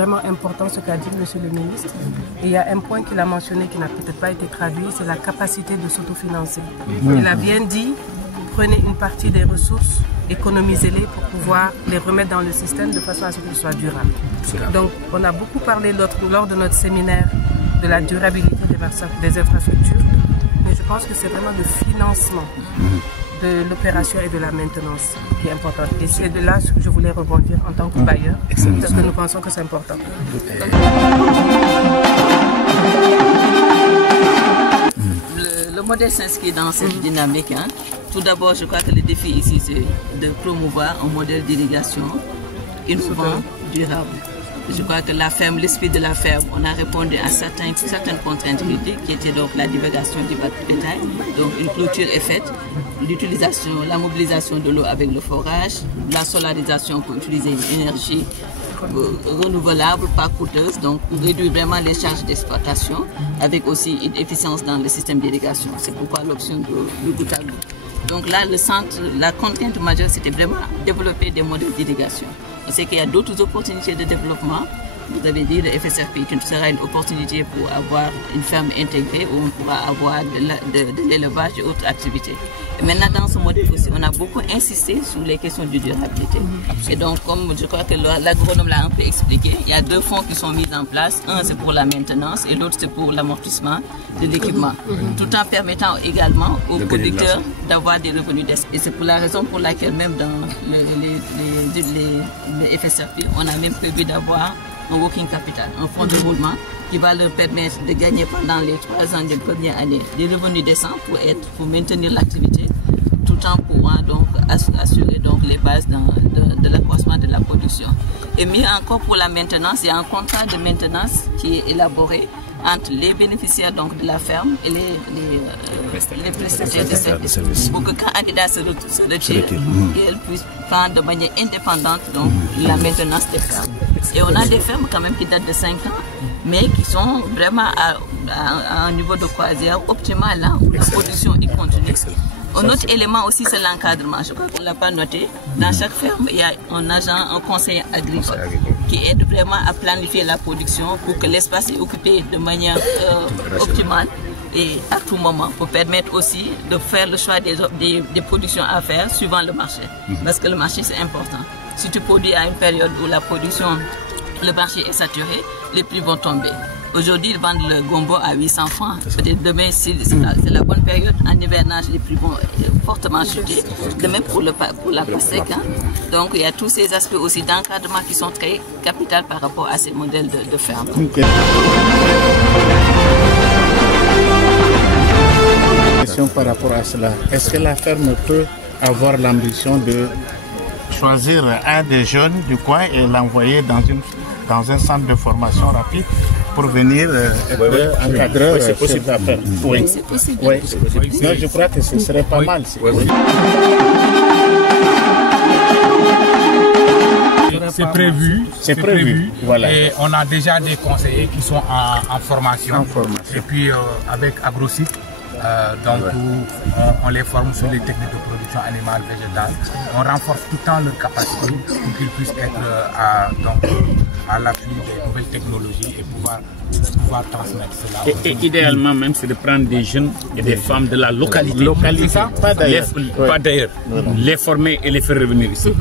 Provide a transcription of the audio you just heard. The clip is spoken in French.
vraiment important ce qu'a dit Monsieur le ministre. Et il y a un point qu'il a mentionné qui n'a peut-être pas été traduit, c'est la capacité de s'autofinancer. Il a bien dit, prenez une partie des ressources, économisez-les pour pouvoir les remettre dans le système de façon à ce qu'ils soient durables. Donc on a beaucoup parlé lors de notre séminaire de la durabilité des infrastructures, mais je pense que c'est vraiment le financement de l'opération et de la maintenance qui est important. Et c'est de là que je voulais rebondir en tant que bailleur, parce que nous pensons que c'est important. Le modèle s'inscrit dans cette dynamique. Tout d'abord, je crois que le défi ici, c'est de promouvoir un modèle d'irrigation innovant, durable. Je crois que la ferme, l'esprit de la ferme, on a répondu à certaines contraintes critiques qui étaient donc la divulgation du bétail. Donc une clôture est faite, l'utilisation, la mobilisation de l'eau avec le forage, la solarisation pour utiliser une énergie renouvelable, pas coûteuse, donc pour réduire vraiment les charges d'exploitation, avec aussi une efficience dans le système d'irrigation. C'est pourquoi l'option du goutte à goutte. Donc là, la contrainte majeure, c'était vraiment développer des modèles d'irrigation. On sait qu'il y a d'autres opportunités de développement. Vous avez dit, le FSRP sera une opportunité pour avoir une ferme intégrée où on pourra avoir de l'élevage et autres activités. Et maintenant, dans ce modèle aussi, on a beaucoup insisté sur les questions de durabilité. Et donc, comme je crois que l'agronome l'a un peu expliqué, il y a deux fonds qui sont mis en place. Un, c'est pour la maintenance et l'autre, c'est pour l'amortissement de l'équipement. Tout en permettant également aux producteurs d'avoir des revenus d'espèces. Et c'est pour la raison pour laquelle même dans les FSRP, on a même prévu d'avoir un working capital, un fonds de roulement qui va leur permettre de gagner pendant les 3 ans des premières années des revenus décents pour maintenir l'activité, tout en pouvant donc assurer donc les bases de l'accroissement de la production. Et mieux encore pour la maintenance, il y a un contrat de maintenance qui est élaboré entre les bénéficiaires donc de la ferme et les prestataires de services pour que quand un candidat se retire, ils puissent prendre de manière indépendante donc la maintenance des fermes. Et on a des fermes quand même qui datent de 5 ans, mais qui sont vraiment à un niveau de croisière optimal, là, où la production est continue. Un autre élément aussi, c'est l'encadrement. Je crois qu'on ne l'a pas noté. Dans chaque ferme, il y a un agent, un conseiller agricole qui aide vraiment à planifier la production pour que l'espace est occupé de manière optimale et à tout moment, pour permettre aussi de faire le choix des productions à faire suivant le marché. Parce que le marché, c'est important. Si tu produis à une période où le marché est saturé, les prix vont tomber. Aujourd'hui, ils vendent le gombo à 800 francs. Peut-être demain, c'est la bonne période. En hivernage, les prix vont fortement chuter. De même pour la pastèque. Donc, il y a tous ces aspects aussi d'encadrement qui sont très capitaux par rapport à ces modèles de ferme. Question par rapport à cela. Est-ce que la ferme peut avoir l'ambition de choisir un des jeunes du coin et l'envoyer dans un centre de formation rapide pour venir être encadreur? Oui, c'est possible à faire. Oui, c'est possible. Oui. Non, je crois que ce serait pas mal. C'est prévu. C'est prévu. Voilà. Et on a déjà des conseillers qui sont en formation. Et puis avec AgroSite, donc on les forme sur les techniques de production animale, végétale. On renforce tout le temps leur capacité pour qu'ils puissent être à l'appui des nouvelles technologies et pouvoir transmettre cela. Et idéalement même, c'est de prendre des jeunes et des femmes de la localité. Pas d'ailleurs. Pas d'ailleurs. Les former et les faire revenir ici.